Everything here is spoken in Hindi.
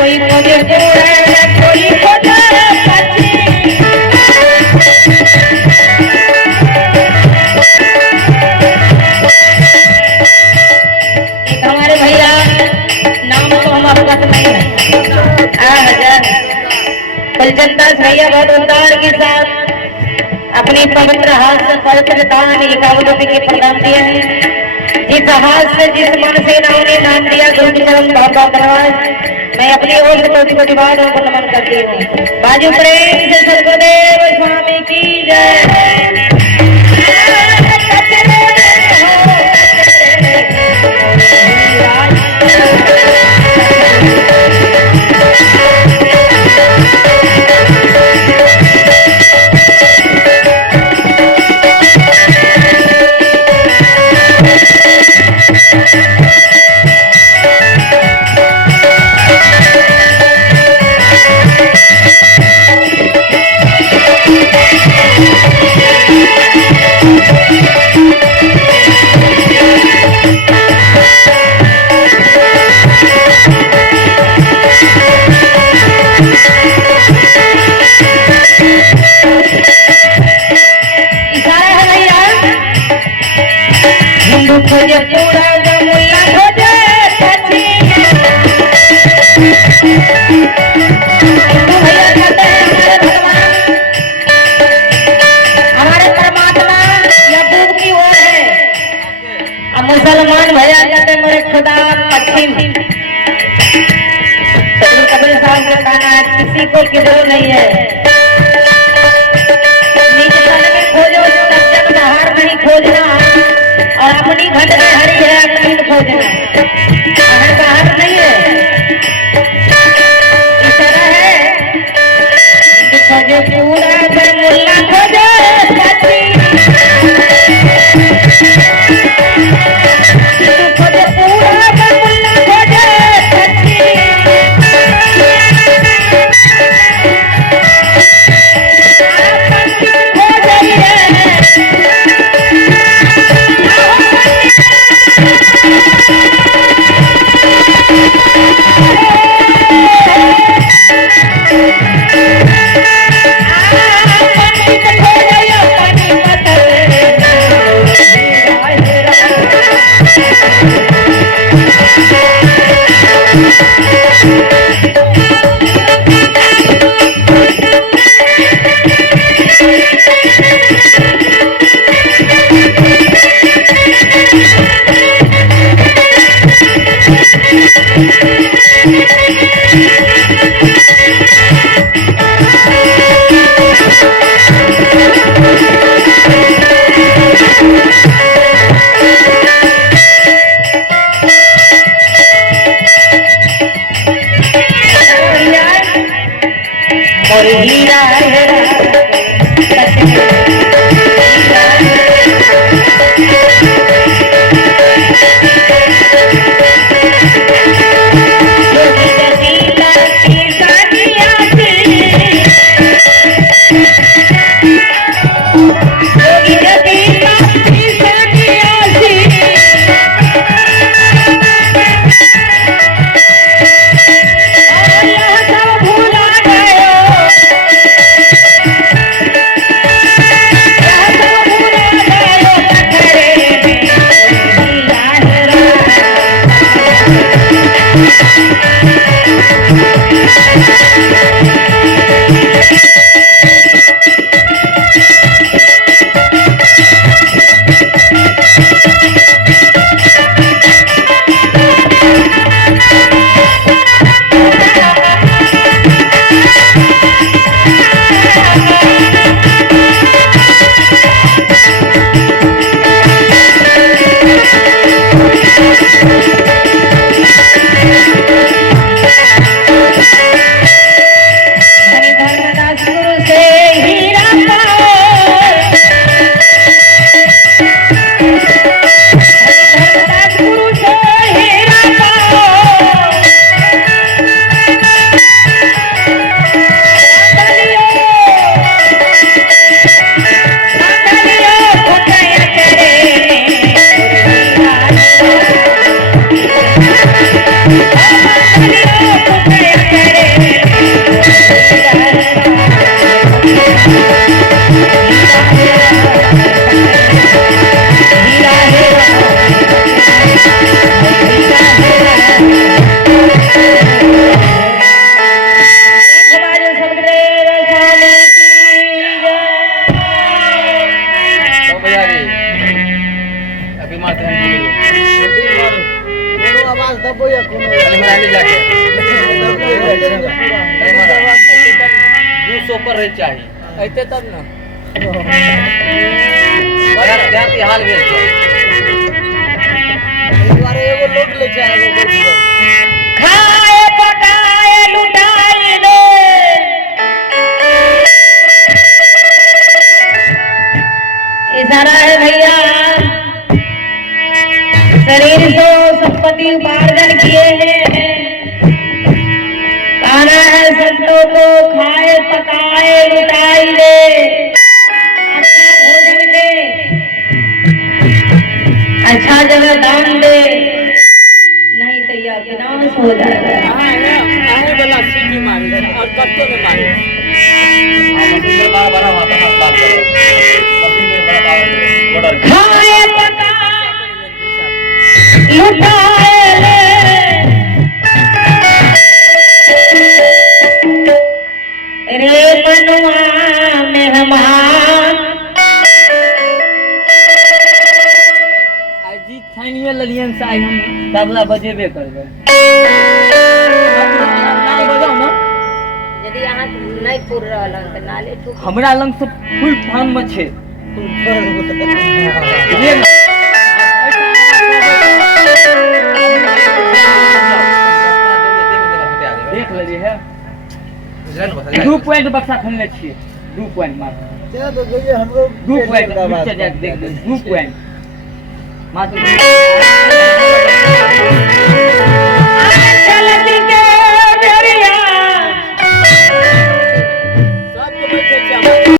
कोई खोजे पूरा कोई खोजे हमारे भैया नाम तो हम अवगत नहीं है कुलचंदास भैया बहुत उद्धार के साथ अपनी पवित्र हाथ से पवित्र दान 51 रुपये के प्रदान दिए हैं। जिस हाथ से जिस मन से इन्होंने नाम दिया गुरु के चरण बाबा धन्यवाद। मैं अपनी ओर से कोटि कोटि बार को नमन करती हूँ। बाजू प्रेम से सदगुरुदेव स्वामी की जय। खोजे पूरा मुल्ला खोजे भैया कहते हैं हमारे भगवान हमारे परमात्मा यबूब की ओर है। अब मुसलमान भैया कहते हैं मेरे खुदा पश्चिम। कबीर साहब का गाना है किसी को किधर नहीं है। नीच तन में खोजो तब जग बाहर नहीं खोजना और अपनी घट में हरी है अपनी खोजना बाहर बाहर नहीं है। इस तरह है खोजे पूरा मुल्ला खोजे खोजे पूरा मुल्ला खोजे पर रहे चाहिए ऐते तब ना देहाती हाल भेल द्वारे एगो लोग ले जाए खाए पकाए लुटाए दे इशारा है भैया शरीर से संपत्ति उपार्जन किए हैं कहना है संतों को खाए पकाए लुटाई दे अच्छा भोजन दे अच्छा जगह दान दे नहीं तो यह विनाश हो जाएगा आए वाला सीटी मारी और कत्तो ने मारी मशीन में बड़ा बड़ा बात करो मशीन में बड़ा ऑर्डर खाए पकाए लुटाए रे मनुआ मेहमान जी थानिए ललियन से हम तबला बजेबे करबे नाले बजाओ ना यदि अहाँ नहीं पूर रहल हन त नाले ठुक हमरा लंग से फुल फार्म में छे बुझलिए ना? देख लेलिए है 2 पॉइंट बक्सा खेलने छिए 2 पॉइंट मात्र क्या तो देखिए हम लोग 2 पॉइंट नीचे जाके देख ले 2 पॉइंट मात्र चलती